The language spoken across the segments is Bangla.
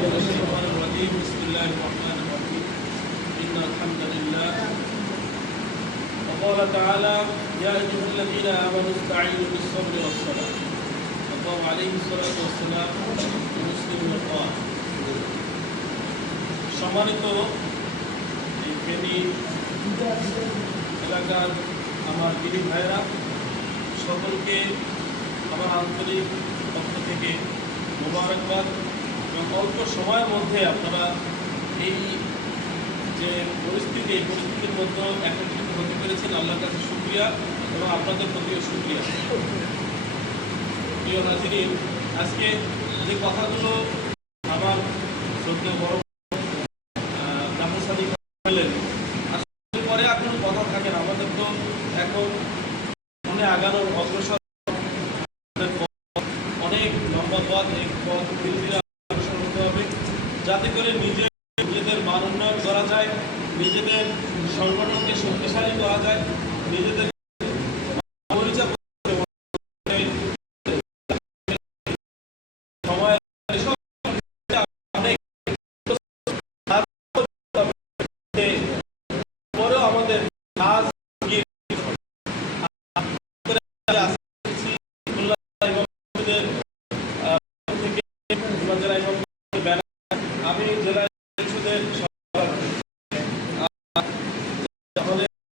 من الشيطان الرجيم بسم الله الرحمن الرحيم إن الحمد لله وقال تعالى يا أيها الذين آمنوا استعينوا بالصبر والصلاة وقال عليه الصلاة والسلام مسلم وقال সম্মানিত এই ফেনী এলাকার আমার দিদি ভাইরা সকলকে আমার আন্তরিক পক্ষ থেকে মোবারকবাদ এবং অল্প সময়ের মধ্যে আপনারা এই যে পরিস্থিতির মধ্যে একত্রিত হতে পেরেছেন আল্লাহর কাছে শুকরিয়া এবং আপনাদের প্রতিও শুকরিয়া। প্রিয় নাজরিন, আজকে যে কথাগুলো আমার শ্রদ্ধেয় বড় বললেন আসলে পরে আর কোনো কথা থাকে না, আমাদের তো এখন মনে আগানোর অগ্রসর অনেক লম্বা পথ, এই পথ ধীরে ধীরে অগ্রসর হতে হবে যাতে করে নিজেদের মান উন্নয়ন করা যায়, নিজেদের সংগঠনকে শক্তিশালী করা যায়, নিজেদের পরেও আমাদের কাজ আমি জেলা পরিষদের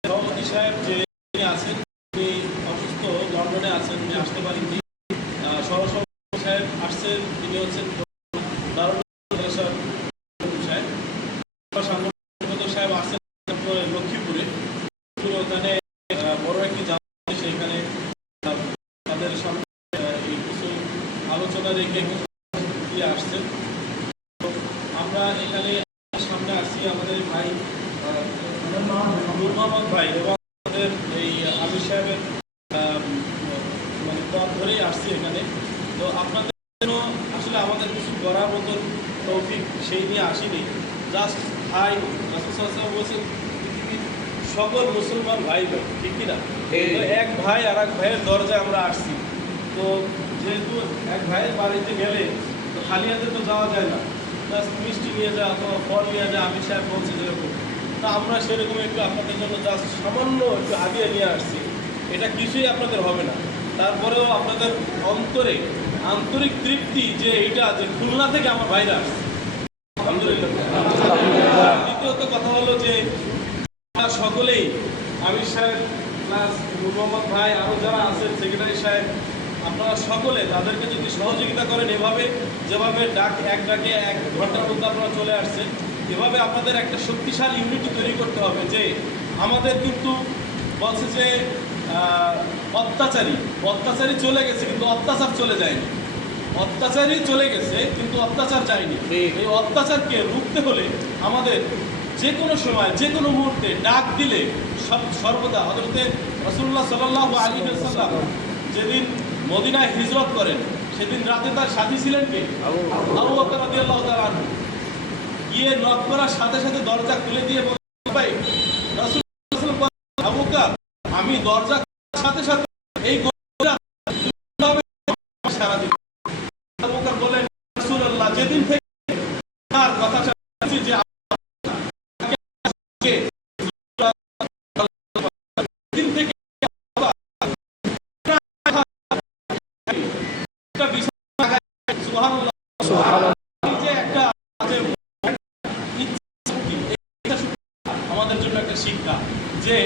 সভাপতি সাহেব যে আছেন, তিনি অসুস্থ, লন্ডনে আছেন, উনি আসতে পারেননি। সহসভাপতি সাহেব আসছেন, তিনি হচ্ছেন সাহেব আসছেন লক্ষ্মীপুরে। ওখানে বড় একটি জামাত, সেখানে তাদের সামনে কিছু আলোচনা রেখে দিয়ে আসছেন। আমরা এখানে সামনে আসছি আমাদের ভাই নূর মোহাম্মদ ভাই এবং আমাদের এই আমির সাহেবের মানে পথ ধরেই আসছি এখানে। তো আপনাদের জন্য আসলে আমাদের কিছু করার মতন তৌফিক সেই নিয়ে আসিনি, জাস্ট ভাই রাসূল বলছেন সকল মুসলমান ভাই ভাই, ঠিক কিনা? এক ভাই আর এক ভাইয়ের দরজায় আমরা আসছি। তো যেহেতু এক ভাইয়ের বাড়িতে গেলে তো খালি হাতে তো যাওয়া যায় না, জাস্ট মিষ্টি নিয়ে যায় অথবা ফল নিয়ে যায়, আমির সাহেব বলছে যেরকম। তা আমরা সেরকম একটু আপনাদের জন্য জাস্ট সামান্য একটু আগিয়ে নিয়ে আসছি। এটা কিছুই আপনাদের হবে না, তারপরেও আপনাদের অন্তরে আন্তরিক তৃপ্তি যে এইটা যে খুলনা থেকে আমার ভাইরা আসছে, আলহামদুলিল্লাহ। দ্বিতীয়ত কথা হলো যে সকলেই আমির সাহেব প্লাস নূর মোহাম্মদ ভাই আরও যারা আছেন, সেক্রেটারি সাহেব, আপনারা সকলে তাদেরকে যদি সহযোগিতা করেন, এভাবে যেভাবে এক ডাকে 1 ঘন্টার মধ্যে আপনারা চলে আসছেন, এভাবে আপনাদের একটা শক্তিশালী ইউনিটি তৈরি করতে হবে। যে আমাদের কিন্তু বলছে যে অত্যাচারী চলে গেছে কিন্তু অত্যাচার চলে যায়নি, অত্যাচারী চলে গেছে কিন্তু অত্যাচার যায়নি। এই অত্যাচারকে রুখতে হলে আমাদের যে কোনো সময় যে কোনো মুহূর্তে ডাক দিলে সর্বদা হযরতে রাসূলুল্লাহ সাল্লাল্লাহু আলাইহি ওয়াসাল্লাম যেদিন মদিনায় হিজরত করেন, সেদিন রাতে তার সাথী ছিলেন কে? আবু বকর রাদিয়াল্লাহু তাআলা আনহু। গিয়ে নক করার সাথে সাথে দরজা খুলে দিয়ে বললেন, ভাই রাসূলুল্লাহ আবু বকর, আমি দরজা সাথে সাথে এই সারা দিন। আবু বকর বলেন, রাসূলুল্লাহ যেদিন থেকে তার কথা যে আমাদের জন্য একটা শিক্ষা যে